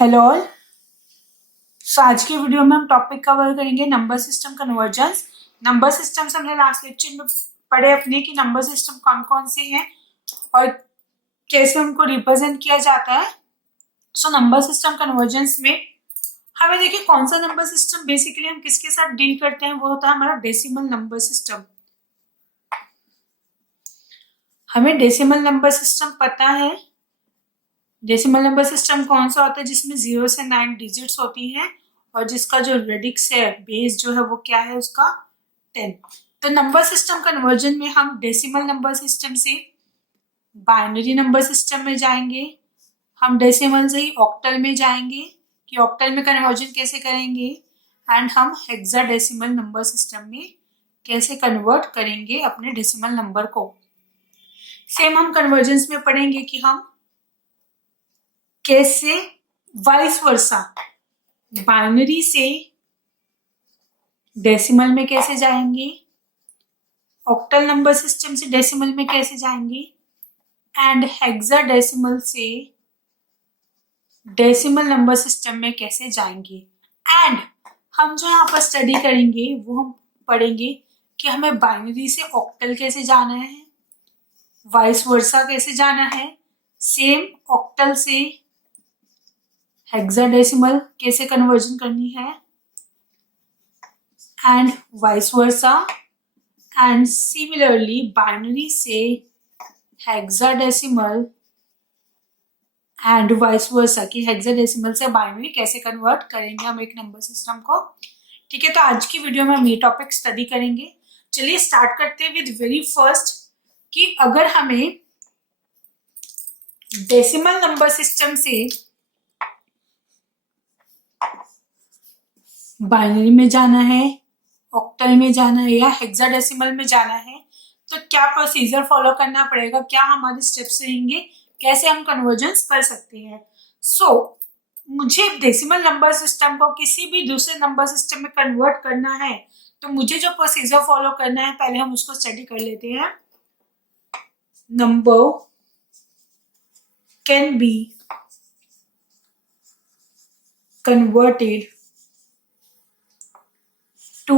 Hello all. आज की video में हम टॉपिक कवर करेंगे number system convergence. Number system से हमने लास्ट लेक्चर में पढ़े अपने कि नंबर सिस्टम कौन कौन से हैं और कैसे उनको रिप्रेजेंट किया जाता है। नंबर सिस्टम कन्वर्जेंस में हमें देखिए कौन सा नंबर सिस्टम बेसिकली हम किसके साथ डील करते हैं, वो होता है हमारा डेसिमल नंबर सिस्टम। हमें डेसिमल नंबर सिस्टम पता है। डेसिमल नंबर सिस्टम कौन सा होता है जिसमें 0 से 9 डिजिट्स होती हैं और जिसका जो रेडिक्स है, बेस जो है वो क्या है उसका 10। तो नंबर सिस्टम कन्वर्जन में हम डेसिमल नंबर सिस्टम से बाइनरी नंबर सिस्टम में जाएंगे, हम डेसिमल से ही ऑक्टल में जाएंगे कि ऑक्टल में कन्वर्जन कैसे करेंगे, एंड हम हेक्साडेसिमल नंबर सिस्टम में कैसे कन्वर्ट करेंगे अपने डेसिमल नंबर को। सेम हम कन्वर्जेंस में पढ़ेंगे कि हम कैसे वाइस वर्सा बाइनरी से डेसिमल में कैसे जाएंगे, ऑक्टल नंबर सिस्टम से डेसिमल में कैसे जाएंगे, एंड हेक्साडेसिमल से डेसिमल नंबर सिस्टम में कैसे जाएंगे। एंड हम जो यहाँ पर स्टडी करेंगे वो हम पढ़ेंगे कि हमें बाइनरी से ऑक्टल कैसे जाना है, वाइस वर्सा कैसे जाना है, सेम ऑक्टल से हेक्साडेसिमल कैसे कन्वर्जन करनी है, and vice versa, and similarly binary से हेक्साडेसिमल एंड वाइस वर्सा कि हेक्साडेसिमल से बाइनरी कैसे कन्वर्ट करेंगे हम एक नंबर सिस्टम को। ठीक है, तो आज की वीडियो में हम ये टॉपिक स्टडी करेंगे। चलिए स्टार्ट करते हैं विद वेरी फर्स्ट कि अगर हमें डेसिमल नंबर सिस्टम से बाइनरी में जाना है, ऑक्टल में जाना है या हेक्साडेसिमल में जाना है, तो क्या प्रोसीजर फॉलो करना पड़ेगा, क्या हमारे स्टेप्स रहेंगे, कैसे हम कन्वर्जेंस कर सकते हैं। मुझे डेसिमल नंबर सिस्टम को किसी भी दूसरे नंबर सिस्टम में कन्वर्ट करना है तो मुझे जो प्रोसीजर फॉलो करना है पहले हम उसको स्टडी कर लेते हैं। Number can be converted to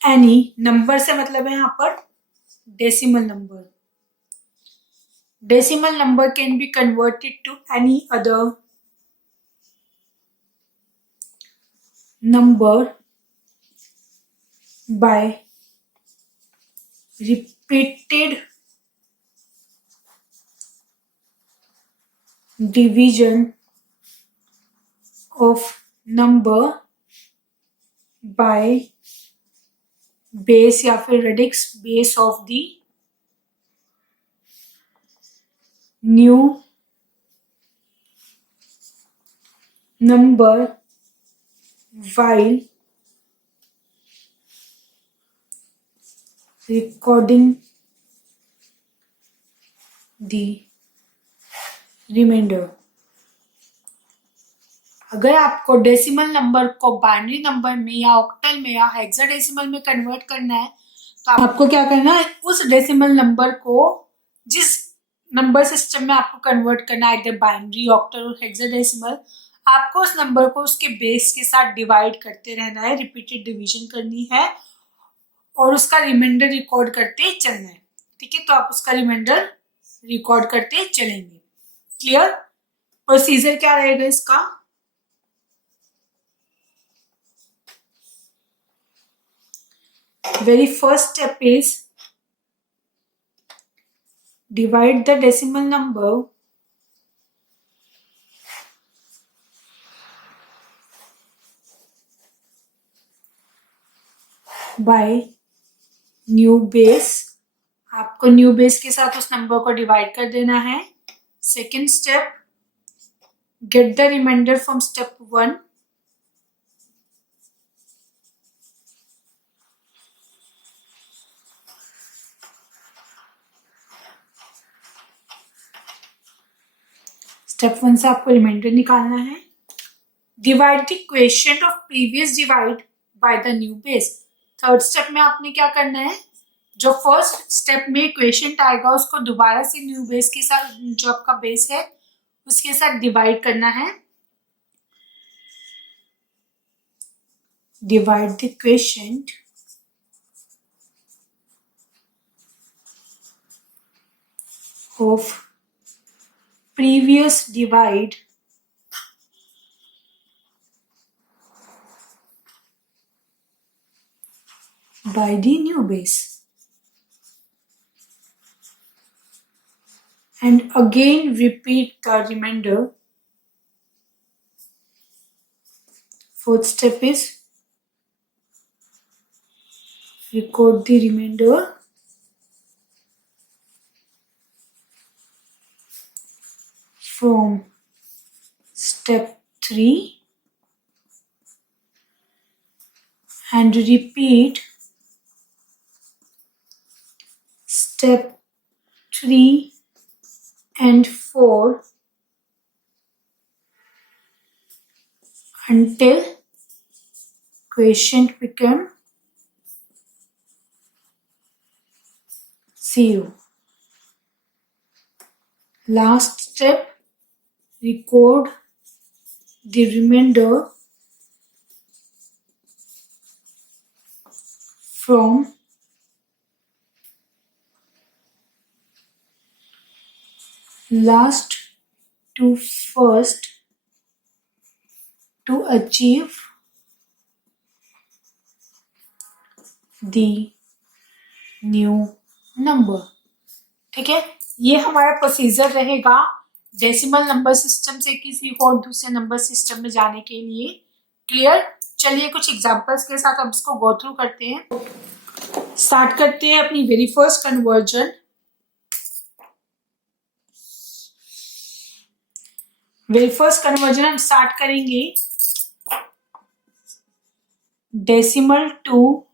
any number से मतलब है यहाँ पर decimal number. Decimal number can be converted to any other number by repeated division of number by base या फिर radix base of the new number while recording the remainder। अगर आपको decimal number को बाइनरी नंबर में या octal में या hexadecimal में कन्वर्ट करना है तो आपको क्या करना है, उस डेसिमल नंबर को जिस नंबर सिस्टम में आपको कन्वर्ट करना है, इधर बाइनरी, ऑक्टल और हेक्साडेसिमल, आपको उस नंबर को उसके बेस के साथ डिवाइड करते रहना है, रिपीटेड डिवीजन करनी है और उसका रिमाइंडर रिकॉर्ड करते चलना है। ठीक है, तो आप उसका रिमाइंडर रिकॉर्ड करते चलेंगे। क्लियर? प्रोसीजर क्या रहेगा इसका? Very first step is divide the decimal number by new base. आपको न्यू बेस के साथ उस नंबर को डिवाइड कर देना है। Second step, get the remainder from step 1। Step 1 से आपको रिमाइंडर निकालना है। Divide the question of previous divide by the new base. Third step में आपने क्या करना है, जो फर्स्ट स्टेप में क्वेश्चन आएगा उसको दोबारा से न्यू बेस के साथ, जो आपका बेस है उसके साथ डिवाइड करना है। divide the quotient of previous divide by the new base, and again repeat the remainder. Fourth step is record the remainder from step 3 and repeat step 3 and 4 until quotient become 0. Last step, record the remainder from last to first to achieve the new number. ठीक है, ये हमारा procedure रहेगा decimal number system से किसी और दूसरे number system में जाने के लिए. क्लियर? चलिए कुछ एग्जांपल्स के साथ अब इसको गो थ्रू करते हैं. स्टार्ट करते हैं अपनी very first conversion. Very first conversion हम स्टार्ट करेंगे डेसिमल टू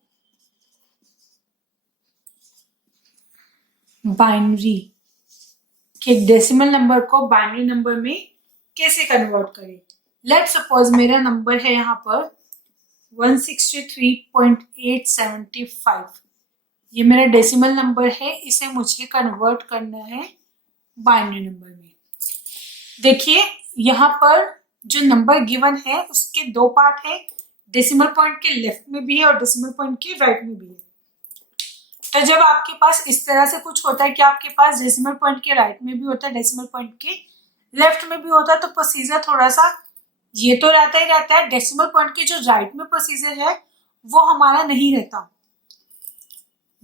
बाइनरी, कि डेसिमल नंबर को बाइनरी नंबर में कैसे कन्वर्ट करें. लेट्स सपोज मेरा नंबर है यहाँ पर 163.875. ये मेरा डेसिमल नंबर है, इसे मुझे कन्वर्ट करना है बाइनरी नंबर में. देखिए यहाँ पर जो नंबर गिवन है उसके दो पार्ट है, डेसिमल पॉइंट के लेफ्ट में भी है और डेसिमल पॉइंट के राइट में भी है. तो जब आपके पास इस तरह से कुछ होता है कि आपके पास डेसिमल पॉइंट के राइट में भी होता है, डेसिमल पॉइंट के लेफ्ट में भी होता है, तो प्रोसीजर थोड़ा सा ये तो रहता ही रहता है. डेसिमल पॉइंट के जो राइट में प्रोसीजर है वो हमारा नहीं रहता.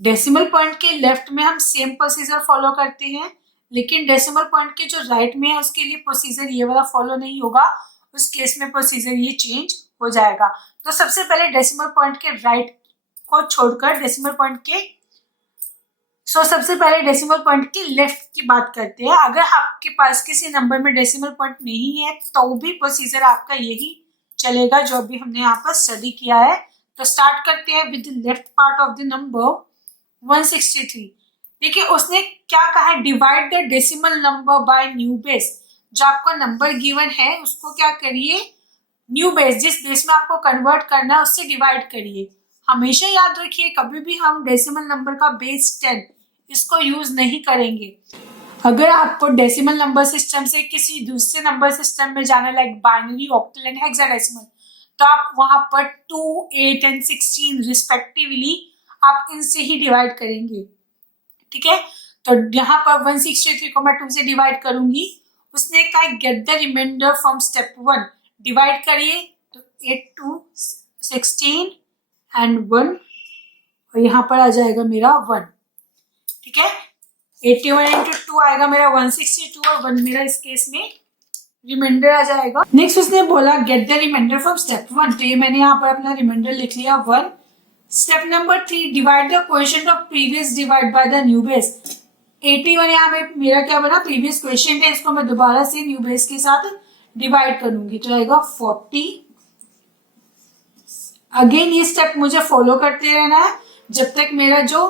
डेसिमल पॉइंट के लेफ्ट में हम सेम प्रोसीजर फॉलो करते हैं, लेकिन डेसिमल पॉइंट के जो राइट में है उसके लिए प्रोसीजर ये वाला फॉलो नहीं होगा. उस केस में प्रोसीजर ये चेंज हो जाएगा. तो सबसे पहले डेसिमल पॉइंट के राइट को छोड़कर डेसिमल पॉइंट के सबसे पहले डेसिमल पॉइंट के लेफ्ट की बात करते हैं. अगर आपके पास किसी नंबर में डेसिमल पॉइंट नहीं है तो भी प्रोसीजर आपका यही चलेगा जो अभी हमने यहाँ पर स्टडी किया है. तो स्टार्ट करते हैं with the left part of the number 163. देखिए उसने क्या कहा है, divide the decimal number by new base. जो आपको नंबर गिवन है उसको क्या करिए, न्यू बेस, जिस बेस में आपको कन्वर्ट करना है उससे डिवाइड करिए. हमेशा याद रखिए कभी भी हम डेसिमल नंबर का बेस 10 इसको यूज नहीं करेंगे. अगर आपको डेसिमल नंबर सिस्टम से किसी दूसरे नंबर सिस्टम में जाना like binary, octal and hexadecimal, तो आप वहां पर 2, 8 एंड 16 रिस्पेक्टिवली आप इनसे ही डिवाइड करेंगे. ठीक है, तो यहाँ पर 163 को मैं 2 से डिवाइड करूंगी. उसने कहा get the remainder from step 1. डिवाइड करिए तो 8 to 16 एंड 1 और यहाँ पर आ जाएगा मेरा 1. ठीक है, 81 into 2 आएगा मेरा 162 और 1 मेरा इस केस में रिमाइंडर आ जाएगा. नेक्स्ट उसने बोला get the remainder from step 1. तो ये मैंने यहाँ पर अपना रिमाइंडर लिख लिया 1. Step number 3, divide the quotient of previous divide by the new base. 81 यहाँ पे मेरा क्या बना, प्रीवियस क्वोशिएंट है, इसको मैं दोबारा से न्यू बेस के साथ डिवाइड करूंगी तो आएगा 40. अगेन ये स्टेप मुझे फॉलो करते रहना है जब तक मेरा जो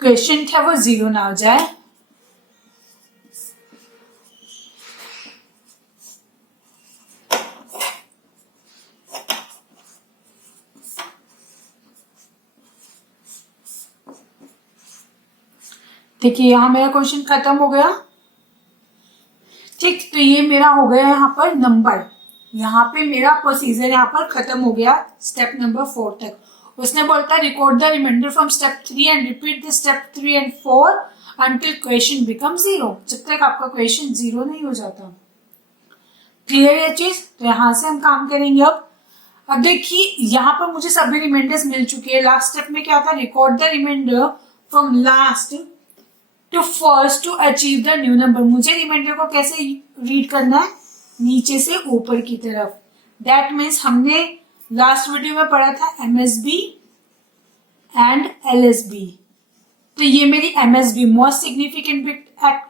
क्वेश्चन है वो 0 ना हो जाए. देखिए यहाँ मेरा क्वेश्चन खत्म हो गया. ठीक, तो ये मेरा हो गया यहाँ पर नंबर. यहाँ पे मेरा प्रोसीजर यहाँ पर खत्म हो गया स्टेप नंबर 4 तक। उसने बोलता है record the remainder from step 3 and repeat the step 3 and 4 until question become 0, जब तक आपका क्वेश्चन 0 नहीं हो जाता। क्लियर है चीज? तो यहाँ से हम काम करेंगे। अब देखिए यहाँ पर मुझे सभी रिमाइंडर्स मिल चुके हैं। लास्ट स्टेप में क्या था, record the remainder from last to first to achieve the new number. मुझे रिमाइंडर को कैसे रीड करना है, नीचे से ऊपर की तरफ। दैट मीन्स हमने लास्ट वीडियो में पढ़ा था MSB एंड LSB। तो ये मेरी MSB most significant bit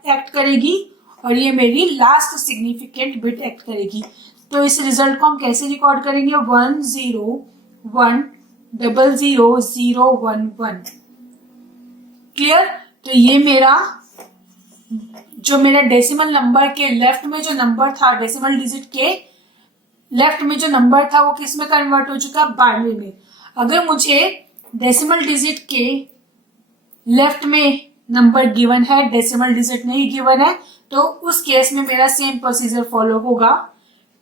act करेगी और ये मेरी लास्ट सिग्निफिकेंट बिट एक्ट करेगी। तो इस रिजल्ट को हम कैसे रिकॉर्ड करेंगे, 1 0 1 0 0 0 1 1। क्लियर? तो ये मेरा जो मेरा डेसिमल नंबर के लेफ्ट में जो नंबर था, डेसिमल डिजिट के लेफ्ट में जो नंबर था वो किस में कन्वर्ट हो चुका, बाइनरी में। अगर मुझे डेसिमल डिजिट के लेफ्ट में नंबर गिवन है, डेसिमल डिजिट नहीं गिवन है, तो उस केस में मेरा सेम प्रोसीजर फॉलो होगा।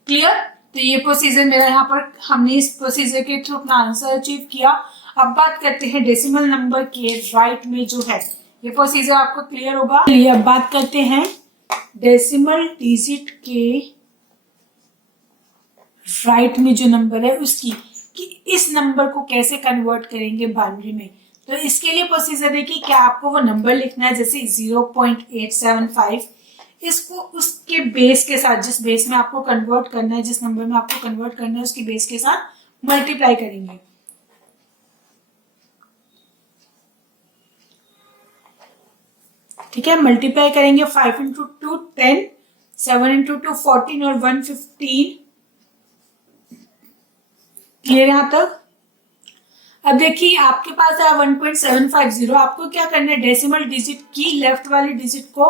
क्लियर? तो ये प्रोसीजर मेरा यहाँ पर, हमने इस प्रोसीजर के थ्रू अपना आंसर अचीव किया। अब बात करते हैं डेसिमल नंबर के राइट में जो है, ये प्रोसीजर आपको क्लियर होगा। चलिए अब बात करते हैं डेसिमल डिजिट के राइट में जो नंबर है उसकी, कि इस नंबर को कैसे कन्वर्ट करेंगे बाइनरी में। तो इसके लिए प्रोसीजर है कि क्या आपको वो नंबर लिखना है, जैसे 0.875, इसको उसके बेस के साथ, जिस बेस में आपको कन्वर्ट करना है, जिस नंबर में आपको कन्वर्ट करना है उसके बेस के साथ मल्टीप्लाई करेंगे। ठीक है, मल्टीप्लाई करेंगे। 5 इंटू 2 10, 7 इंटू 2 14 और 115। क्लियर यहाँ तक? अब देखिए आपके पास है 1.750। आपको क्या करना है, डेसिमल डिजिट की लेफ्ट वाली डिजिट को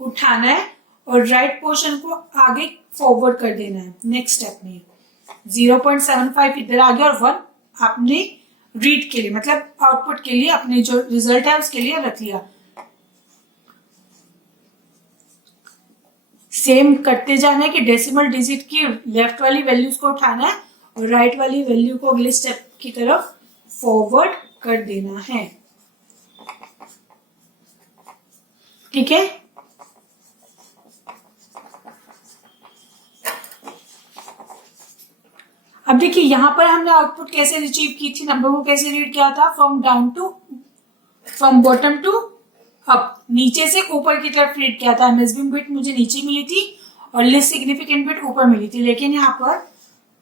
उठाना है और राइट पोर्शन को आगे फॉरवर्ड कर देना है। नेक्स्ट स्टेप में 0.75 इधर आ गया और 1 आपने रीड के लिए, मतलब आउटपुट के लिए, अपने जो रिजल्ट है उसके लिए रख लिया। सेम करते जाना है कि डेसिमल डिजिट की लेफ्ट वाली वैल्यूज को उठाना है और राइट वाली वैल्यू को अगले स्टेप की तरफ फॉरवर्ड कर देना है। ठीक है, अब देखिए यहां पर हमने आउटपुट कैसे रिसीव की थी, नंबर को कैसे रीड किया था, फ्रॉम बॉटम टू अप, नीचे से ऊपर की तरफ रीड किया था। MSB बिट मुझे नीचे मिली थी और लिस्ट सिग्निफिकेंट बिट ऊपर मिली थी, लेकिन यहाँ पर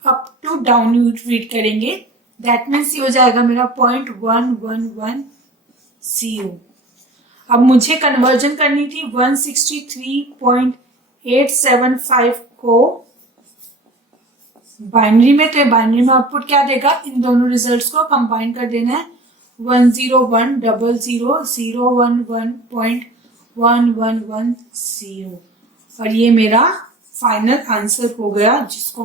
अप टू डाउन रीड करेंगे। दैट मीन्स ये हो जाएगा मेरा 0.1110। अब मुझे कन्वर्जन करनी थी 163.875 को बाइनरी में। तो बाइनरी में आउटपुट क्या देगा, इन दोनों रिजल्ट्स को कंबाइन कर देना है, 1010011.1110। और ये मेरा फाइनल आंसर हो गया, जिसको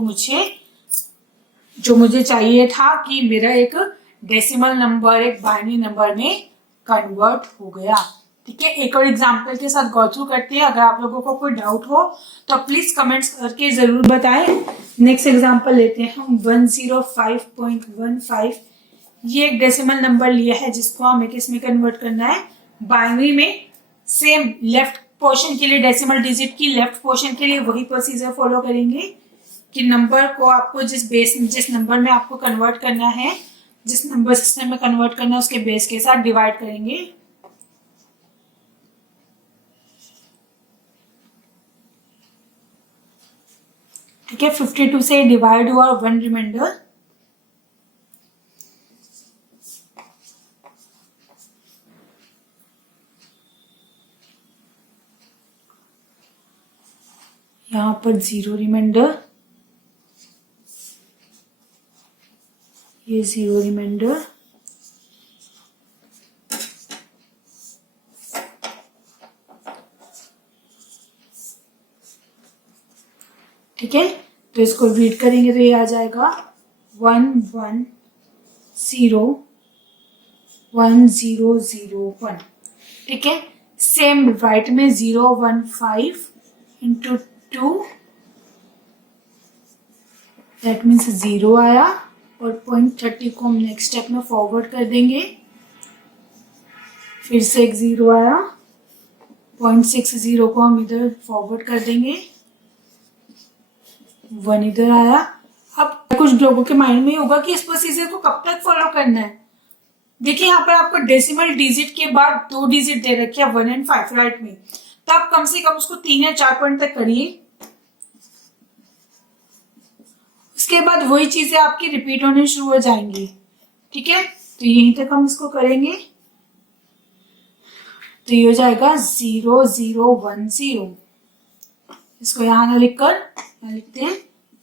जो मुझे चाहिए था कि मेरा एक डेसिमल नंबर एक बाइनरी नंबर में कन्वर्ट हो गया। ठीक है, एक और एग्जाम्पल के साथ गो थ्रू करते हैं। अगर आप लोगों को कोई डाउट हो तो प्लीज कमेंट्स करके जरूर बताएं। नेक्स्ट एग्जाम्पल लेते हैं हम 105.15। ये एक डेसिमल नंबर लिया है जिसको हमें किस में कन्वर्ट करना है, बाइनरी में। सेम लेफ्ट पोर्शन के लिए, डेसिमल डिजिट की लेफ्ट पोर्शन के लिए वही प्रोसीजर फॉलो करेंगे कि नंबर को आपको जिस नंबर में आपको कन्वर्ट करना है, जिस नंबर सिस्टम में कन्वर्ट करना है उसके बेस के साथ डिवाइड करेंगे। ठीक है, 52 से डिवाइड हुआ और 1 रिमाइंडर। यहाँ पर 0 रिमाइंडर, ये 0 रिमाइंडर, ठीक है। तो इसको रीड करेंगे तो ये आ जाएगा 11011001। ठीक है, सेम राइट में 015 इंटू 2 दैट मीन्स 0 आया और 0.30 को हम नेक्स्ट स्टेप में फॉरवर्ड कर देंगे। फिर से एक 0 आया, 0.60 को हम इधर फॉरवर्ड कर देंगे, 1 इधर आया। अब कुछ लोगों के माइंड में होगा कि इस प्रोसीजर को कब तक फॉलो करना है। देखिए यहाँ पर आपको डेसिमल डिजिट के बाद 2 डिजिट दे रखे हैं 1 और 5 राइट में, तो आप कम से कम उसको 3 या 4 पॉइंट तक करिए। उसके बाद वही चीजें आपकी रिपीट होने शुरू हो जाएंगी। ठीक है, तो यहीं तक हम इसको करेंगे। तो ये हो जाएगा 0 0 1 0। इसको यहाँ ना लिखकर यहाँ लिखते हैं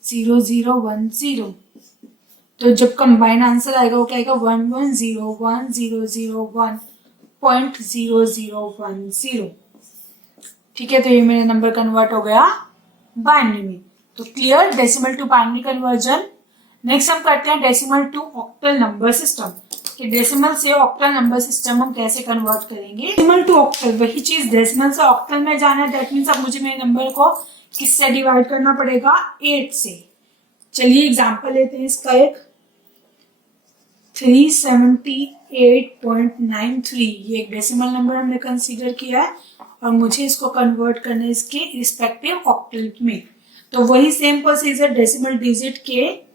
0 0 1 0। तो जब कंबाइन आंसर आएगा वो क्या आएगा 1 1 0 1 0 0 1.0010। ठीक है, तो ये मेरा नंबर कन्वर्ट हो गया बाइनरी में। तो clear decimal to binary conversion. Next हम करते हैं decimal to octal number system कि डेसिमल से ऑक्टल नंबर सिस्टम हम कैसे कन्वर्ट करेंगे। डेसिमल टू ऑक्टल वही चीज, डेसिमल से ऑक्टल में जाना है। दैट मीन्स अब मुझे मेरे नंबर को किससे डिवाइड करना पड़ेगा 8 से। चलिए एग्जांपल लेते हैं इसका एक 378.93। ये एक डेसिमल नंबर हमने कंसीडर किया है और मुझे इसको कन्वर्ट करना है इसके रिस्पेक्टिव ऑक्टल में। तो वही सेम प्रोसीजर, डेसिमल डिजिट के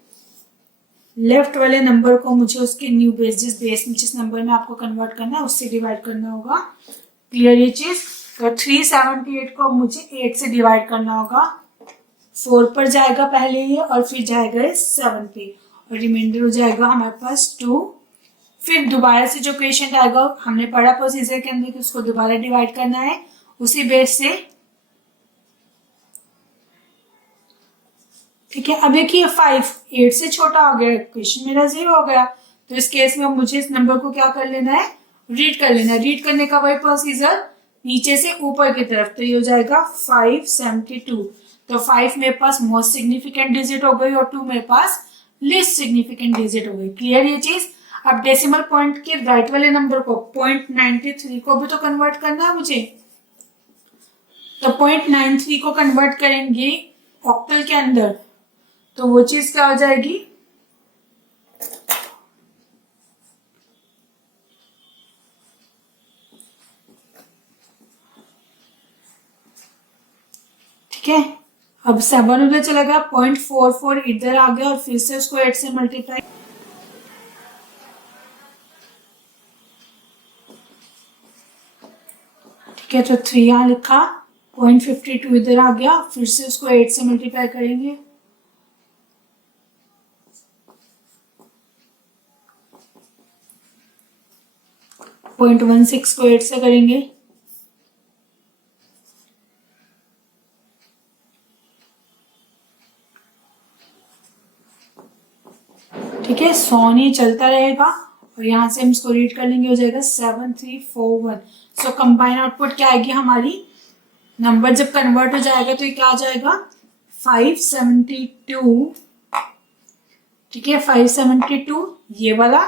लेफ्ट वाले नंबर को मुझे उसके न्यू बेस जिस नंबर में आपको कन्वर्ट करना है उससे डिवाइड करना होगा। क्लियर ये चीज। तो 378 को मुझे 8 से डिवाइड करना होगा। 4 पर जाएगा पहले ये और फिर जाएगा 7 पे और रिमाइंडर हो जाएगा हमारे पास 2। फिर दोबारा से जो क्वेश्चन आएगा हमने पढ़ा प्रोसीजर के अंदर कि उसको दोबारा डिवाइड करना है उसी बेस से। ठीक है, अब देखिए 5 8 से छोटा हो गया, क्वेश्चन मेरा 0 हो गया। तो इस केस में मुझे इस नंबर को क्या कर लेना है, रीड कर लेना है। रीड करने का वही प्रोसीजर नीचे से ऊपर की तरफ। तो ये हो जाएगा 572। तो 5 मेरे पास मोस्ट सिग्निफिकेंट डिजिट हो गई और 2 मेरे पास लिस्ट सिग्निफिकेंट डिजिट हो गई। क्लियर ये चीज। अब डेसिमल पॉइंट के राइट वाले नंबर को 0.93 को भी तो कन्वर्ट करना है मुझे। तो 0.93 को कन्वर्ट करेंगे ऑक्टल के अंदर, तो वो चीज क्या हो जाएगी, ठीक है। अब 7 उधर चला गया, 0.44 इधर आ गया और फिर से उसको 8 से मल्टीप्लाई। ठीक है, तो 3 यहाँ लिखा, 0.52 इधर आ गया, फिर से उसको 8 से मल्टीप्लाई करेंगे। पॉइंट 16 को 8 से करेंगे। ठीक है, 100 नहीं चलता रहेगा और यहाँ से हम इसको रीड कर लेंगे, हो जाएगा 7341। सो कंबाइन आउटपुट क्या आएगी हमारी, नंबर जब कन्वर्ट हो जाएगा तो ये क्या आ जाएगा 572। ठीक है, 572 ये वाला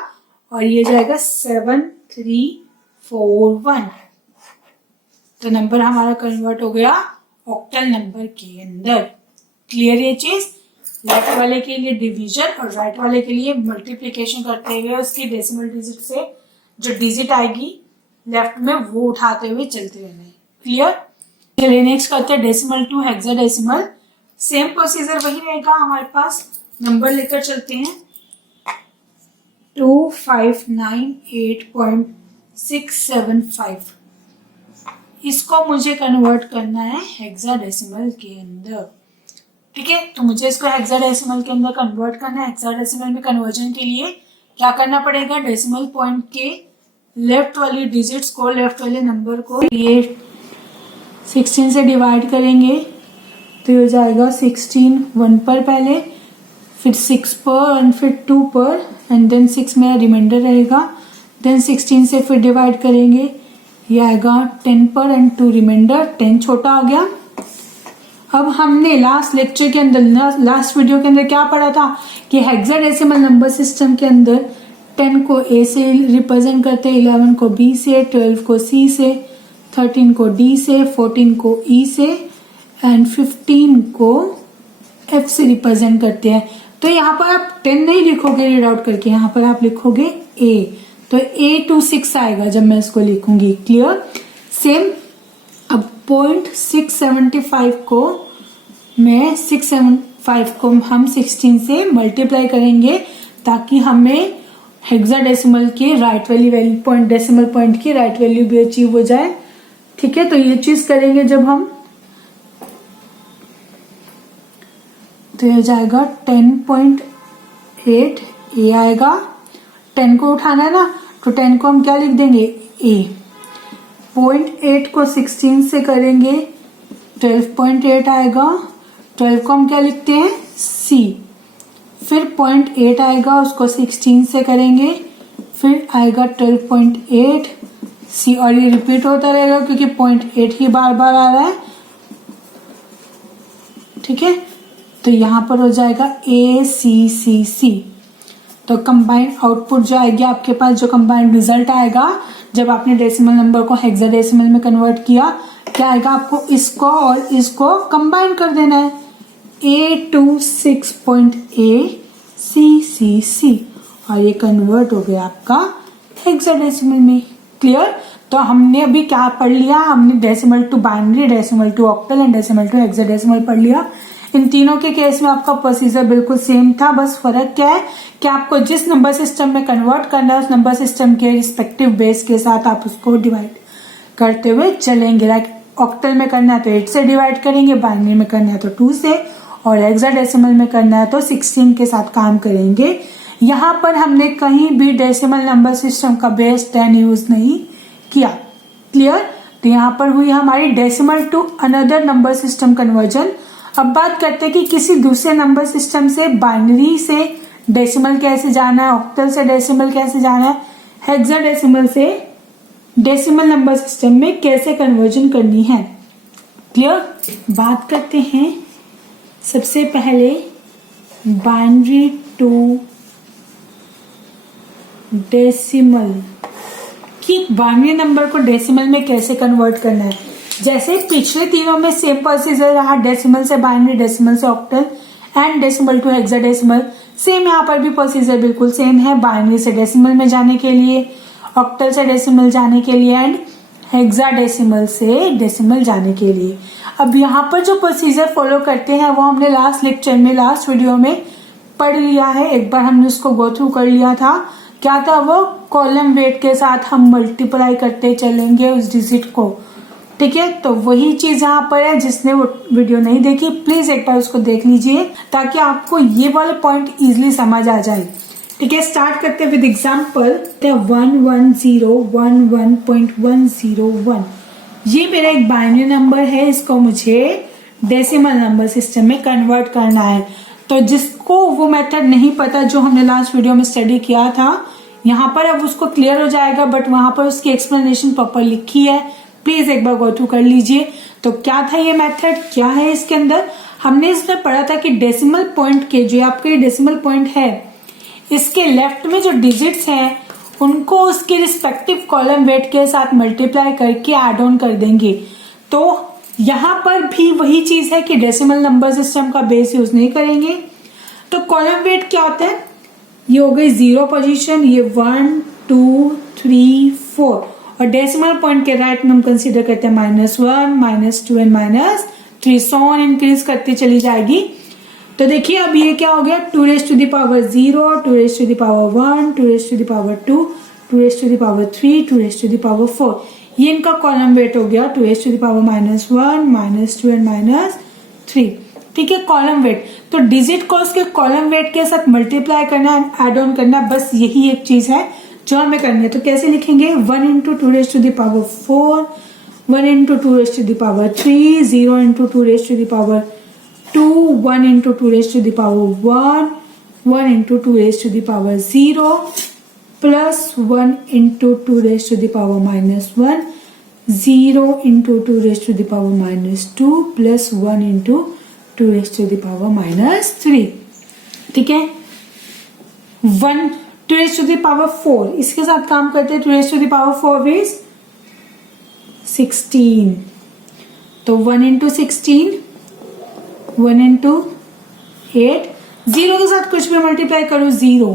और ये जाएगा 7341। तो नंबर हमारा कन्वर्ट हो गया ऑक्टल नंबर के अंदर। क्लियर ये चीज। लेफ्ट वाले के लिए डिवीजन और राइट वाले के लिए मल्टीप्लिकेशन करते हुए उसकी डेसिमल डिजिट से जो डिजिट आएगी लेफ्ट में वो उठाते हुए चलते रहना है। क्लियर। चलिए नेक्स्ट करते हैं decimal to hexadecimal. Same procedure वही रहेगा हमारे पास। नंबर लेकर चलते हैं 2598.675। इसको मुझे कन्वर्ट करना है हेक्साडेसिमल के अंदर। ठीक है, तो मुझे इसको हेक्साडेसिमल के अंदर कन्वर्ट करना है। हेक्साडेसिमल में कन्वर्जन के लिए क्या करना पड़ेगा, डेसिमल पॉइंट के लेफ्ट वाली डिजिट्स को, लेफ्ट वाले नंबर को ये 16 से डिवाइड करेंगे तो हो जाएगा 16 1 पर पहले, फिर 6 पर एंड फिर 2 पर एंड देन 6 मेरा रिमाइंडर रहेगा। देन 16 से फिर डिवाइड करेंगे, ये आएगा 10 पर एंड 2 रिमाइंडर, 10 छोटा आ गया। अब हमने लास्ट लेक्चर के अंदर, लास्ट वीडियो के अंदर क्या पढ़ा था कि हेक्साडेसिमल नंबर सिस्टम के अंदर 10 को ए से रिप्रेजेंट करते हैं, 11 को बी से, 12 को सी से, 13 को डी से, 14 को ई से एंड 15 को एफ से रिप्रेजेंट करते हैं। तो यहाँ पर आप 10 नहीं लिखोगे रीड आउट करके, यहाँ पर आप लिखोगे A, तो A to 6 आएगा जब मैं इसको लिखूंगी। क्लियर? सेम अब 0.675 को मैं 675 को हम 16 से मल्टीप्लाई करेंगे ताकि हमें हेक्साडेसिमल के right value point, decimal point की राइट वैल्यू भी अचीव हो जाए। ठीक है, तो ये चीज करेंगे जब हम, तो ये जाएगा 10.8 A आएगा। 10 को उठाना है ना, तो 10 को हम क्या लिख देंगे A। 0.8 को 16 से करेंगे 12.8 आएगा। 12 को हम क्या लिखते हैं C। फिर 0.8 आएगा, उसको 16 से करेंगे, फिर आएगा 12.8 C, और ये रिपीट होता रहेगा क्योंकि 0.8 ही बार बार आ रहा है। ठीक है, तो यहां पर हो जाएगा ACCC। तो कंबाइंड आउटपुट जो आएगी आपके पास, जो कंबाइंड रिजल्ट आएगा जब आपने डेसिमल नंबर को हेक्साडेसिमल में कन्वर्ट किया, क्या आएगा? आपको इसको और इसको कंबाइन कर देना है, A26.ACCC, और ये कन्वर्ट हो गया आपका हेक्साडेसिमल में। क्लियर? तो हमने अभी क्या पढ़ लिया? हमने decimal to binary, decimal to octal and decimal to hexadecimal पढ़ लिया। इन तीनों के केस में आपका प्रोसीजर बिल्कुल सेम था, बस फर्क क्या है कि आपको जिस नंबर सिस्टम में कन्वर्ट करना है उस नंबर सिस्टम के रिस्पेक्टिव बेस के साथ आप उसको डिवाइड करते हुए चलेंगे। लाइक ऑक्टल में करना है तो 8 से डिवाइड करेंगे, बाइनरी में करना है तो 2 से, और हेक्साडेसिमल में करना है तो 16 के साथ काम करेंगे। यहाँ पर हमने कहीं भी डेसिमल नंबर सिस्टम का बेस 10 यूज नहीं किया। क्लियर? तो यहाँ पर हुई हमारी decimal to another number system conversion. अब बात करते हैं कि किसी दूसरे नंबर सिस्टम से बाइनरी से डेसिमल कैसे जाना है, ऑक्टल से डेसिमल कैसे जाना है, हेक्साडेसिमल से डेसिमल नंबर सिस्टम में कैसे कन्वर्जन करनी है। क्लियर? बात करते हैं सबसे पहले बाइनरी टू डेसिमल, कि बाइनरी नंबर को डेसिमल में कैसे कन्वर्ट करना है। जैसे पिछले तीनों में सेम प्रोसीजर रहा, डेसिमल से बाइनरी, डेसिमल से octal and decimal to hexadecimal, same यहाँ पर भी प्रोसीजर बिल्कुल सेम है। बाइनरी से डेसिमल में जाने के लिए, ऑक्टल से डेसिमल जाने के लिए एंड हेक्साडेसिमल से डेसिमल जाने के लिए। अब यहाँ पर जो प्रोसीजर फॉलो करते हैं वो हमने लास्ट लेक्चर में, लास्ट वीडियो में पढ़ लिया है। एक बार हमने उसको गो थ्रू कर लिया था। क्या था वो? कॉलम वेट के साथ हम मल्टीप्लाई करते चलेंगे उस डिजिट को। ठीक है, तो वही चीज यहाँ पर है। जिसने वो वीडियो नहीं देखी प्लीज एक बार उसको देख लीजिए ताकि आपको ये वाले पॉइंट इजीली समझ आ जाए। ठीक है, स्टार्ट करते हैं विद एग्जांपल 11011.101। ये मेरा एक बाइनरी नंबर है, इसको मुझे डेसिमल नंबर सिस्टम में कन्वर्ट करना है। तो जिसको वो मेथड नहीं पता जो हमने लास्ट वीडियो में स्टडी किया था, यहाँ पर अब उसको क्लियर हो जाएगा, बट वहां पर उसकी एक्सप्लेनेशन प्रॉपर लिखी है, प्लीज एक बार गो थ्रू कर लीजिए। तो क्या था ये मेथड, क्या है इसके अंदर? हमने इसमें पढ़ा था कि डेसिमल पॉइंट के, जो आपके डेसिमल पॉइंट है, इसके लेफ्ट में जो डिजिट्स हैं उनको उसके रिस्पेक्टिव कॉलम वेट के साथ मल्टीप्लाई करके एड ऑन कर देंगे। तो यहाँ पर भी वही चीज है कि डेसिमल नंबर सिस्टम का बेस यूज नहीं करेंगे। तो कॉलम वेट क्या होता है? ये हो गई 0 पोजीशन, ये 1 2 3 4, और डेसिमल पॉइंट के राइट में हम कंसीडर करते हैं -1 -2 एंड -3, सो ऑन इंक्रीज करती चली जाएगी। तो देखिए अब ये क्या हो गया, 2 raised to the power 0, 2 raised to the power 1, 2 raised to the power 2, 2 raised to the power 3, 2 raised to the power 4। ये इनका कॉलम वेट हो गया 2 raised to the power -1 -2 and -3। ठीक है, कॉलम वेट। तो डिजिट को उसके कॉलम वेट के साथ मल्टीप्लाई करना, एड ऑन करना, बस यही एक चीज है जो हमें करनी है। तो कैसे लिखेंगे? 1 into 2 raised to the power 4, 1 into 2 raised to the power 3, 0 into 2 raised to the power 2, 1 into 2 raised to the power 1, 1 into 2 raised to the power 0, plus 1 into 2 raised to the power -1, 0 into 2 raised to the power -2, plus 1 into 2 raised to the power -3। ठीक है, 1 2 raised to the power 4, इसके साथ काम करते हैं। 2 raised to the power 4 is 16, तो 1 into 16, 1 into 8, zero के साथ कुछ भी मल्टीप्लाई करो, जीरो,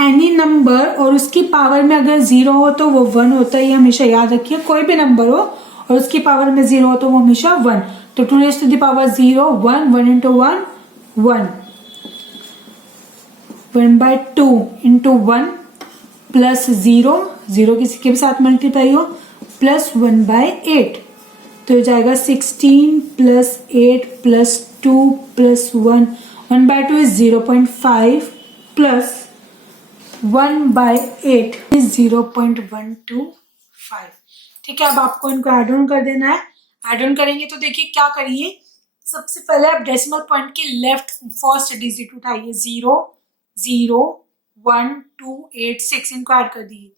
एनी नंबर और उसकी पावर में अगर जीरो हो तो वो वन होता है, ये हमेशा याद रखिए। कोई भी नंबर हो और उसकी पावर में जीरो हो तो वो हमेशा वन। तो 2 raised to the power 0, 1, 1 into 1, 1, 1 by 2 into 1 plus 0, 0 किसी के भी साथ मल्टीप्लाई हो, प्लस 1 by 8, तो हो जाएगा 16 plus 8 plus 2 plus 1, 1 by 2 is 0.5 plus 1 by 8 is 0.125। ठीक है, अब आपको इनको एड ऑन कर देना है। एड ऑन करेंगे तो देखिए क्या करिए, सबसे पहले आप डेसिमल पॉइंट के लेफ्ट फर्स्ट डिजिट उठाइए, 0, 0, 1, 2, 8, 6, इनको ऐड कर दिए।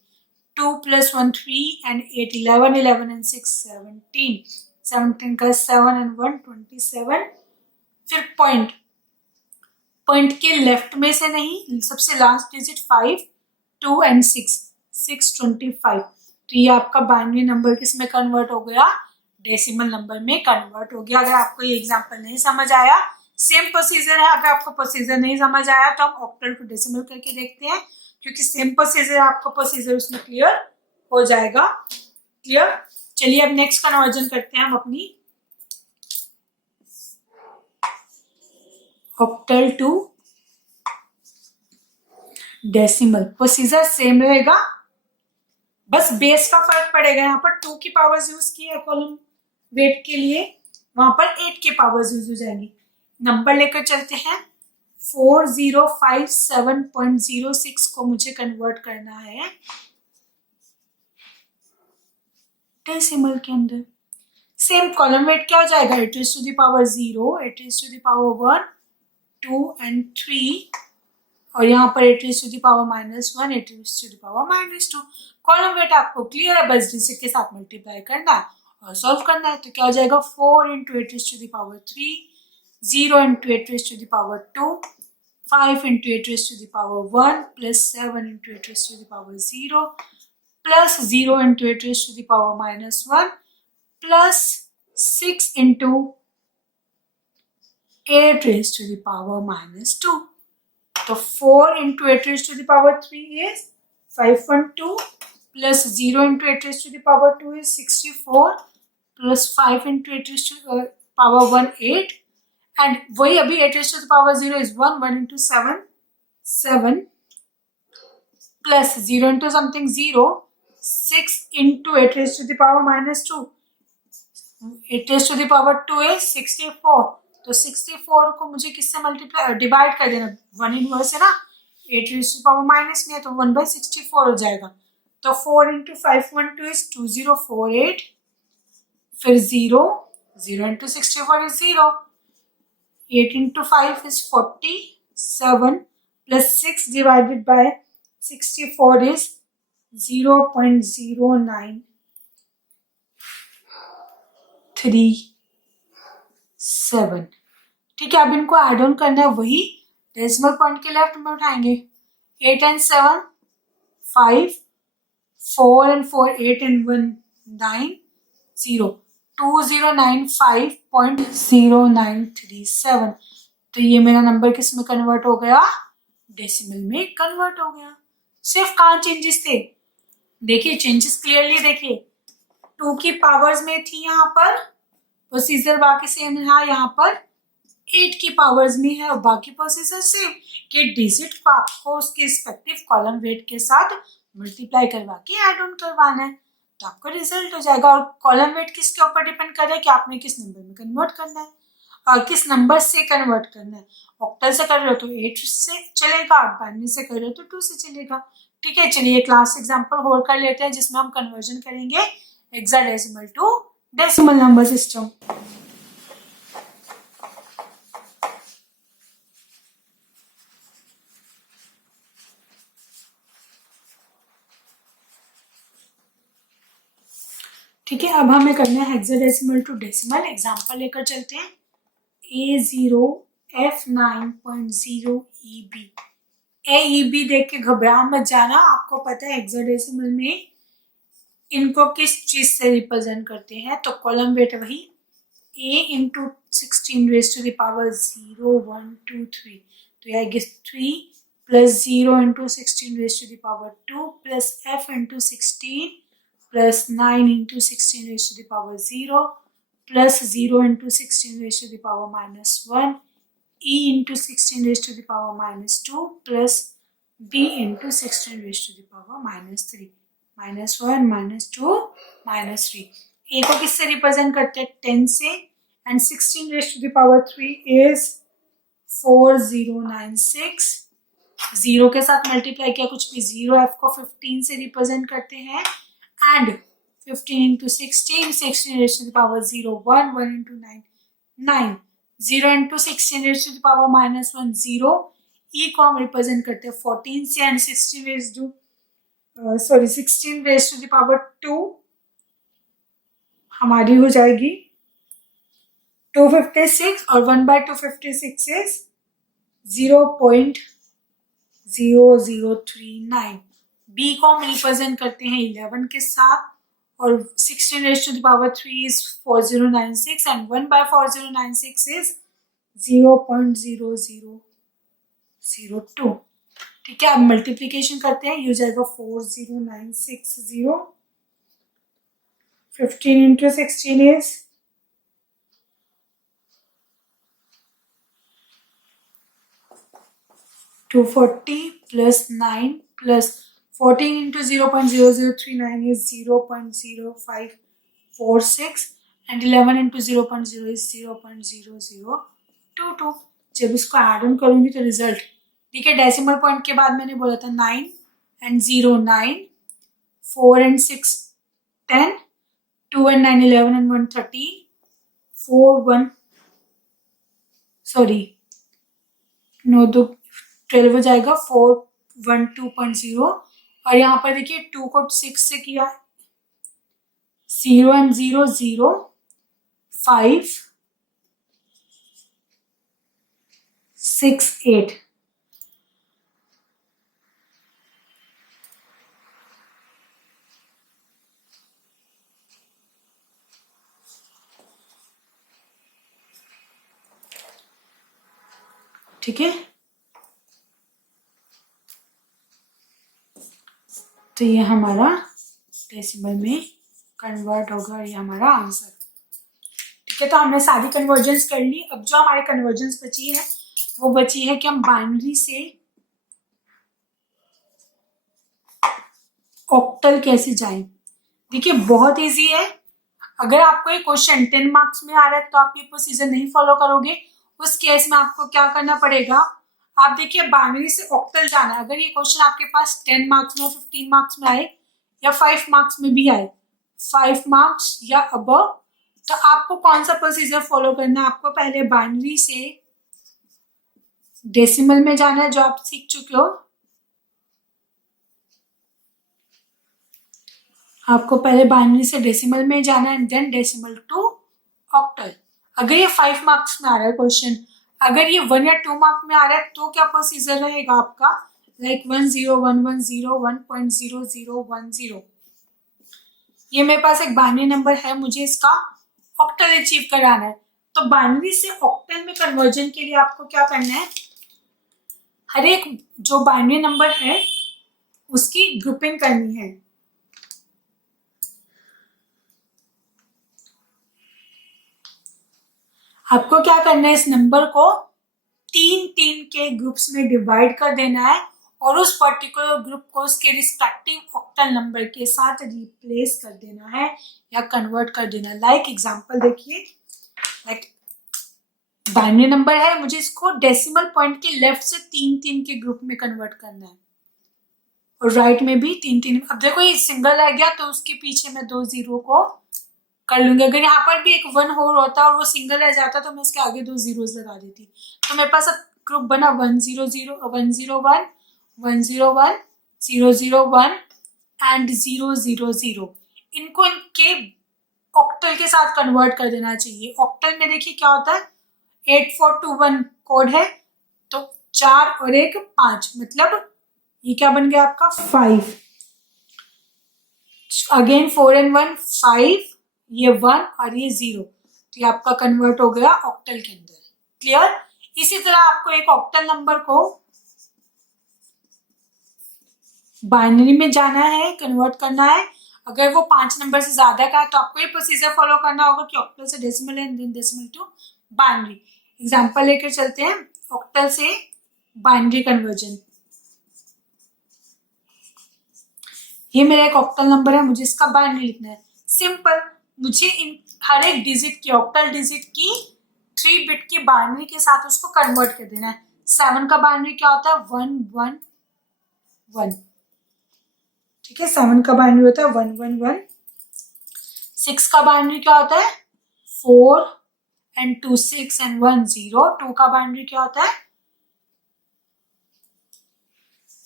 2 + 1 3 and 8 11, 11 and 6 17, 17 का 7 and 1 27। फिर पॉइंट, पॉइंट के लेफ्ट में से नहीं, सबसे लास्ट डिजिट 5, 2 and 6, 6 25। तो ये आपका बाइनरी नंबर किस में कन्वर्ट हो गया, डेसिमल नंबर में कन्वर्ट हो गया। अगर आपको ये एग्जांपल नहीं समझ आया, सेम प्रोसीजर है, अगर आपको प्रोसीजर नहीं समझ आया तो हम ऑक्टल को डेसिमल करके देखते हैं, क्योंकि सेम प्रोसीजर है, आपको प्रोसीजर उसमें क्लियर हो जाएगा। क्लियर, चलिए अब नेक्स्ट कन्वर्जन करते हैं हम अपनी octal to decimal. Procedure same रहेगा, बस बेस का फर्क पड़ेगा। यहाँ पर 2 की पावर्स यूज की है कॉलम वेट के लिए, वहां पर 8 की पावर्स यूज हो जाएंगी। नंबर लेकर चलते हैं, 4057.06 को मुझे कन्वर्ट करना है डेसिमल के अंदर। सेम कॉलम वेट क्या हो जाएगा, 8 raised to the power 0, 8 raised to the power 1, 2 and 3, और यहाँ पर 8 raised to the power -1, 8 raised to the power -2। Column weight आपको क्लियर है, बस डिजिट के साथ मल्टीप्लाई करना है और सॉल्व करना है। तो क्या हो जाएगा, 4 × 8 raised to the power 3, 0 × 8 raised to the power 2, 5 × 8 raised to the power 1, plus 7 × 8 raised to the power 0, plus 0 × 8 raised to the power -1, plus 6 × 8 raised to the power -2। तो 4 × 8 raised to the power 3 is 512, plus 0 × 8 raised to the power 2 is 64, plus 5 × 8 raised to the power 1 8, and वही अभी 8 raised to the power 0 is 1, 1 × 7 7, plus 0 × something 0, 6 × 8 raised to the power -2, 8 raised to the power 2 is 64। तो 64 को मुझे किससे multiply divide कर देना, 1 inverse है ना, 8 raised to the power minus में है तो 1/64 हो जाएगा। तो 4 × 512 is 2048, फिर 0, 0 × 64 is 0, 8 × 5 is 47, plus 6 divided by 64 is 0.0937। ठीक है, अब इनको एड ऑन करना है, वही डेसिमल पॉइंट के लेफ्ट में उठाएंगे, 8 and 7 5, 4 and 4 8 and 1 9, 0, 2095.0937। तो ये मेरा नंबर किस में कन्वर्ट हो गया, डेसिमल में कन्वर्ट हो गया। सिर्फ कहाँ चेंजेस थे, देखिए चेंजेस क्लियरली देखिए, 2 की पावर्स में थी यहाँ पर, प्रोसीजर बाकी सेम रहा, यहाँ पर 8 की पावर्स में है और बाकी प्रोसीजर सेम, कि डिजिट को आपको उसके रिस्पेक्टिव कॉलम वेट के साथ मल्टीप्लाई करवा के ऐड ऑन करवाना है, तो आपका रिजल्ट हो जाएगा। और कॉलम वेट किसके ऊपर डिपेंड कर रहा है कि आपने किस नंबर में कन्वर्ट करना है और किस नंबर से कन्वर्ट करना है। ऑक्टल से कर रहे हो तो 8 से चलेगा, और बाइनरी से कर रहे हो तो 2 से चलेगा। ठीक है, चलिए क्लास एग्जाम्पल और कर लेते हैं जिसमें हम कन्वर्जन करेंगे hexadecimal to decimal number system. ठीक है, अब हमें करना है हेक्साडेसिमल टू डेसिमल। एग्जाम्पल लेकर चलते हैं, A0F9.0EB। AEB देख के घबरा मत जाना, आपको पता है हेक्साडेसिमल में इनको किस चीज से रिप्रेजेंट करते हैं, तो कॉलम वेट वही a into 16 raise to the power 0 1 2 3, तो यह आएगी 3 plus 0 into 16 raise to the power 2 plus f into 16 plus 9 into 16 raise to the power 0 plus 0 into 16 raise to the power -1 e into 16 raise to the power -2 plus b into 16 raise to the power -3, -1 -2 -3। a को किससे represent करते हैं 10 से, and 16 raise to the power 3 is 4096। 0 के साथ multiply किया कुछ भी 0, f को 15 से रिप्रेजेंट करते हैं, and 15 into 16 16 raise to the power 0 1 1 into 9 9, 0 into 16 raise to the power -1 0, e को हम रिप्रेजेंट करते हैं 14 से, and 16 raise to the power 2 हमारी हो जाएगी 256, और 1/256 इज 0.0039। b को हम रिप्रेजेंट करते हैं 11 के साथ, और 16 raise to the power 3 is 4096, and 1/4096 is 0.0002। ठीक है, अब मल्टीप्लीकेशन करते हैं, ये हो जाएगा 40960, 15 into 16 is 240 plus 9 plus 14 into 0.0039 is 0.0546, and 11 into 0.0 is 0.0022। जब इसको ऐड ऑन करूंगी तो रिजल्ट देखिए, डेसिमल पॉइंट के बाद मैंने बोला था 9 and 0 9, 4 and 6 10, 2 and 9 11 and 1 13, 4 1 sorry 9 2 12 हो जाएगा, 4 1 2.0, और यहाँ पर देखिए 2 को 6 से किया है, 0 एंड 0 0 5 6 8। ठीक है, तो ये हमारा डेसिमल में कन्वर्ट होगा, ये हमारा आंसर। ठीक है, तो हमने सारी कन्वर्जेंस कर ली। अब जो हमारी कन्वर्जेंस बची है वो बची है कि हम बाइनरी से ऑक्टल कैसे जाएं। देखिए बहुत इजी है, अगर आपको ये क्वेश्चन 10 मार्क्स में आ रहा है तो आप ये प्रोसीजर नहीं फॉलो करोगे, उस केस में आपको क्या करना पड़ेगा, आप देखिए बाइनरी से ऑक्टल जाना है। अगर ये क्वेश्चन आपके पास 10 मार्क्स में 15 मार्क्स में आए या 5 मार्क्स में भी आए, 5 मार्क्स या अबव, तो आपको कौन सा प्रोसीजर फॉलो करना है, आपको पहले बाइनरी से डेसिमल में जाना है जो आप सीख चुके हो। आपको पहले बाइनरी से डेसिमल में जाना है and then decimal to octal. अगर ये 5 मार्क्स में आ रहा है क्वेश्चन, अगर ये 1 या 2 मार्क में आ रहा है तो क्या प्रोसीजर रहेगा आपका, लाइक 10110 1.0010। ये मेरे पास एक बाइनरी नंबर है, मुझे इसका ऑक्टल अचीव कराना है, तो बाइनरी से ऑक्टल में कन्वर्जन के लिए आपको क्या करना है, हर एक जो बाइनरी नंबर है उसकी ग्रुपिंग करनी है। आपको क्या करना है, इस नंबर को 3 के ग्रुप्स में डिवाइड कर देना है और उस पर्टिकुलर ग्रुप को उसके रिस्पेक्टिव ऑक्टल नंबर के साथ रिप्लेस कर देना है या कन्वर्ट कर देना है। लाइक एग्जांपल देखिए, लाइक बाइनरी नंबर है, मुझे इसको डेसिमल पॉइंट के लेफ्ट से 3 के ग्रुप में कन्वर्ट करना है और राइट में भी 3। अब देखो ये सिंगल रह गया तो उसके पीछे मैं 2 0 को कर लूंगी। अगर यहाँ पर भी एक 1 और होता और वो सिंगल रह जाता तो मैं इसके आगे 2 zeros लगा देती। तो मेरे पास अब ग्रुप बना 101 101 101 001 एंड 000। इनको इनके ऑक्टल के साथ कन्वर्ट कर देना चाहिए। ऑक्टल में देखिए क्या होता है, 8421 कोड है, तो 4 और 1 5, मतलब ये क्या बन गया आपका 5। अगेन 4 and 1 5, ये 1 और ये 0, तो तो ये आपका कन्वर्ट हो गया ऑक्टल के अंदर। क्लियर? इसी तरह आपको एक ऑक्टल नंबर को बाइनरी में जाना है, कन्वर्ट करना है। अगर वो 5 नंबर से ज्यादा का है तो आपको ये प्रोसीजर फॉलो करना होगा कि ऑक्टल से decimal and then decimal to binary. Example लेकर चलते हैं, ऑक्टल से बाइनरी कन्वर्जन। ये मेरा एक ऑक्टल नंबर है, मुझे इसका बाइनरी लिखना है। सिंपल, मुझे इन हर एक डिजिट की, ऑक्टल डिजिट की 3 बिट की बाइनरी के साथ उसको कन्वर्ट कर देना है। 7 का बाइनरी क्या होता है? 1 1 1। ठीक है, 7 का बाइनरी होता है 1 1 1। 6 का बाइनरी क्या होता है? 4 and 2 6 and 1 0। 2 का बाइनरी क्या होता है?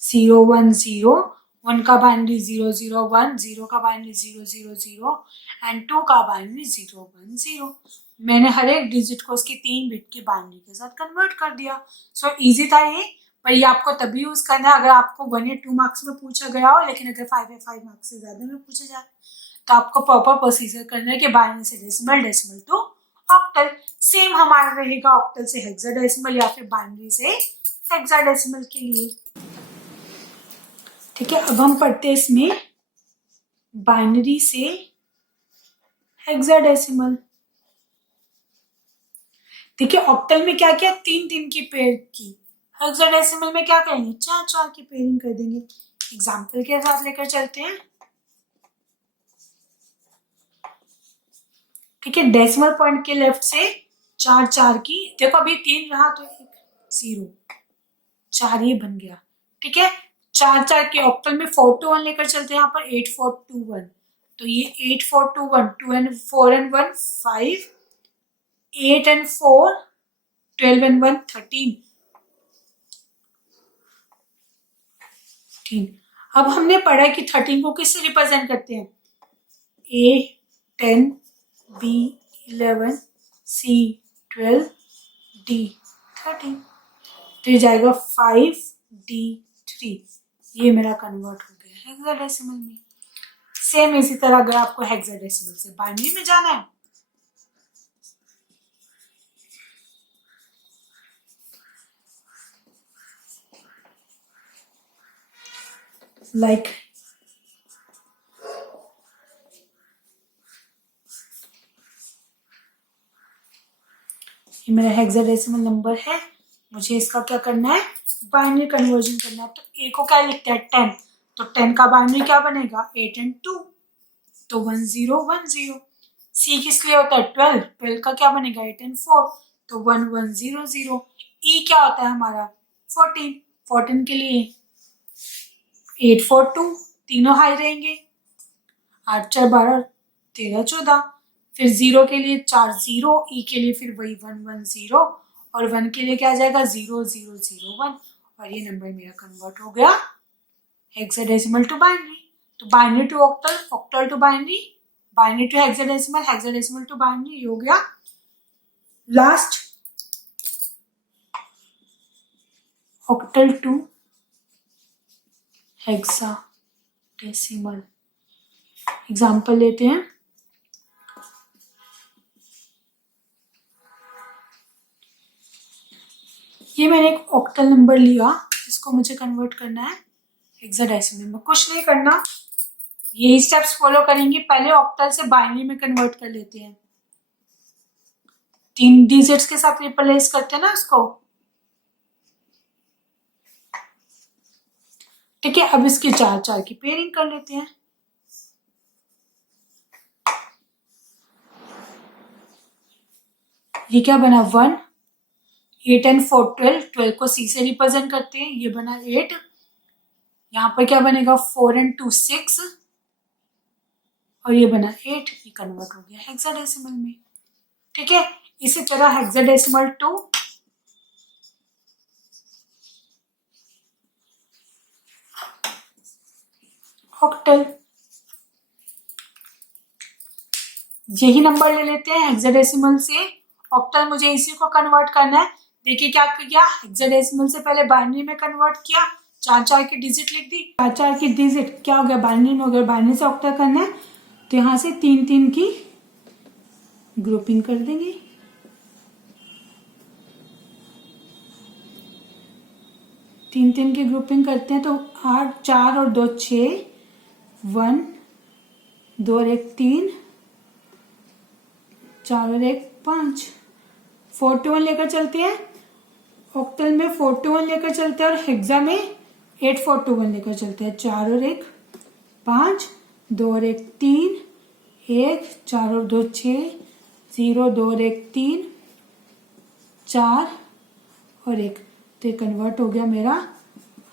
0 1 0। 1 का बाइनरी 0 0 1। 0 का बाइनरी 0 0 0 एंड 2 का बाइनरी 0 1 0। मैंने हर एक डिजिट को उसकी 3 बिट की बाइनरी के साथ कन्वर्ट कर दिया। सो इजी था ये, पर ये आपको तभी यूज करना है अगर आपको 1 या 2 मार्क्स में पूछा गया हो। लेकिन अगर 5 या 5 मार्क्स से ज्यादा में पूछा जाए तो आपको प्रॉपर प्रोसीजर करना है कि बाइनरी से decimal, decimal to octal. Same हमारा रहेगा ऑक्टल से हेक्साडेसिमल या फिर बाइनरी से हेक्साडेसिमल के लिए। ठीक है, अब हम पढ़ते हैं इसमें बाइनरी से हेक्साडेसिमल। देखिए, ऑक्टल में क्या किया? 3 3 की पेयर की। हेक्साडेसिमल में क्या करेंगे? 4 4 की पेयरिंग कर देंगे। एग्जाम्पल के साथ लेकर चलते हैं। ठीक है, डेसिमल पॉइंट के लेफ्ट से 4 4 की, देखो अभी 3 रहा तो 1 0, 4 ये बन गया। ठीक है, 4 4 के ऑक्टल में 4 to 1 लेकर चलते हैं। यहाँ पर 8 4 2 1, तो ये 8 4 2 1, 2 and 4 and 1 5, 8 and 4 12 and 1 13। अब हमने पढ़ा कि 13 को किससे रिप्रेजेंट करते हैं? A 10, B 11, C 12, D 13। तो ये जाएगा 5 D 3। ये मेरा कन्वर्ट हो गया हेक्साडेसिमल में। सेम इसी तरह अगर आपको हेक्साडेसिमल से बाइनरी में जाना है, लाइक ये मेरा हेक्साडेसिमल नंबर है, मुझे इसका क्या करना है? बाइनरी कन्वर्जन करना है। तो ए को क्या लिखते हैं? 10, तो 10 का बाइनरी क्या बनेगा? 8 and 2, तो 1 0 1 0। सी किस लिए होता है? 12, 12 का क्या बनेगा? 8 and 4, तो 1 1 0 0। ई क्या होता है हमारा? 14, 14 के लिए 8 4 2, तीनों हाई रहेंगे। 8 4 12, 13 14। फिर 0 के लिए 4 0, ई के लिए फिर वही 1 1 0, और 1 के लिए क्या आ जाएगा? 0 0 0 1। और ये नंबर मेरा कन्वर्ट हो गया हेक्साडेसिमल टू बाइनरी। तो binary to octal, octal to binary, binary to hexadecimal, hexadecimal to binary, ये हो गया। Last octal to hexadecimal. Example लेते हैं। ये मैंने एक ऑक्टल नंबर लिया जिसको मुझे कन्वर्ट करना है हेक्साडेसिमल में। कुछ नहीं करना, यही स्टेप्स फॉलो करेंगे। पहले ऑक्टल से बाइनरी में कन्वर्ट कर लेते हैं। 3 डिजिट्स के साथ रिप्लेस करते हैं ना इसको। ठीक है, अब इसकी 4 4 की पेयरिंग कर लेते हैं। ये क्या बना? 1, 8 and 4 12, 12 को सी से रिप्रेजेंट करते हैं, ये बना 8। यहाँ पर क्या बनेगा? 4 and 2 6, और ये बना 8। ये कन्वर्ट हो गया हेक्साडेसिमल में। ठीक है, इसी तरह हेक्साडेसिमल टू ऑक्टल, यही नंबर ले लेते हैं हेक्साडेसिमल से ऑक्टल। मुझे इसी को कन्वर्ट करना है। देखिए क्या किया, हेक्साडेसिमल से पहले बाइनरी में कन्वर्ट किया, 4 4 की डिजिट लिख दी। 4 4 की डिजिट क्या हो गया? बाइनरी में हो गया। बाइनरी से ऑक्टल करना है तो यहाँ से 3 3 की ग्रुपिंग कर देंगे। तीन तीन की ग्रुपिंग करते हैं तो 8, 4 और 2 6, 1, 2 और 1 3, 4 और 1 5, 41 लेकर चलते हैं। ऑक्टल में 41 लेकर चलते हैं और हेक्सा में 841 लेकर चलते हैं। 4 और 1 5, 2 और 1 3, 1, 4 और 2 6, 0, 2 और 1 3, 4 और 1। तो ये कन्वर्ट हो गया। मेरा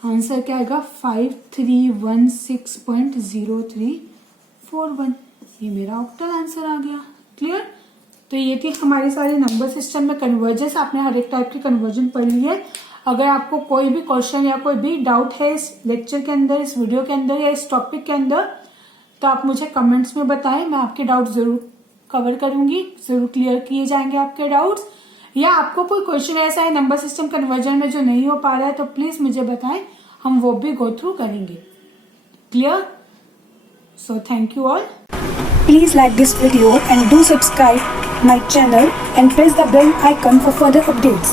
आंसर क्या आएगा? 5316.0341। ये मेरा ऑक्टल आंसर आ गया। क्लियर? तो ये थी हमारी सारी नंबर सिस्टम में कन्वर्जेंस। आपने हर एक टाइप की कन्वर्जन पढ़ ली है। अगर आपको कोई भी क्वेश्चन या कोई भी डाउट है इस लेक्चर के अंदर, इस वीडियो के अंदर या इस टॉपिक के अंदर, तो आप मुझे कमेंट्स में बताएं। मैं आपके डाउट जरूर कवर करूंगी, जरूर क्लियर किए जाएंगे आपके डाउट्स। या आपको कोई क्वेश्चन ऐसा है नंबर सिस्टम कन्वर्जन में जो नहीं हो पा रहा है तो प्लीज मुझे बताएं, हम वो भी गो थ्रू करेंगे। Clear? So thank you all. Please like this video and do subscribe my channel and press the bell icon for further updates.